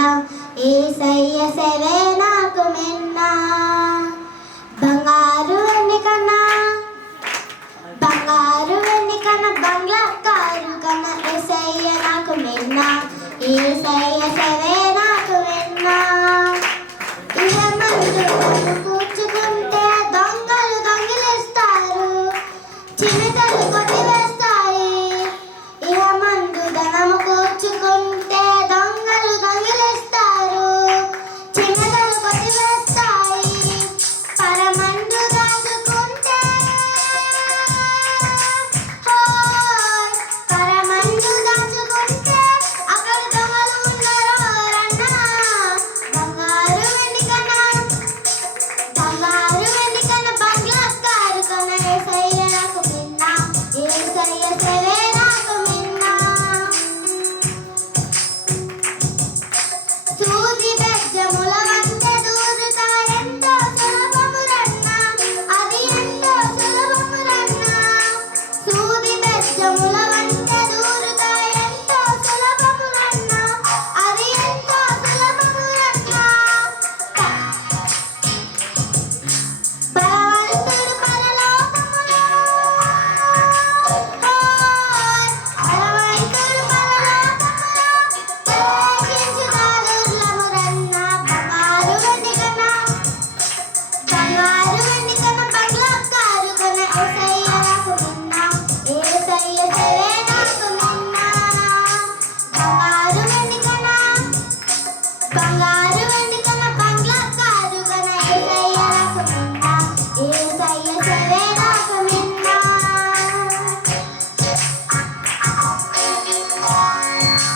Abraão Thank you.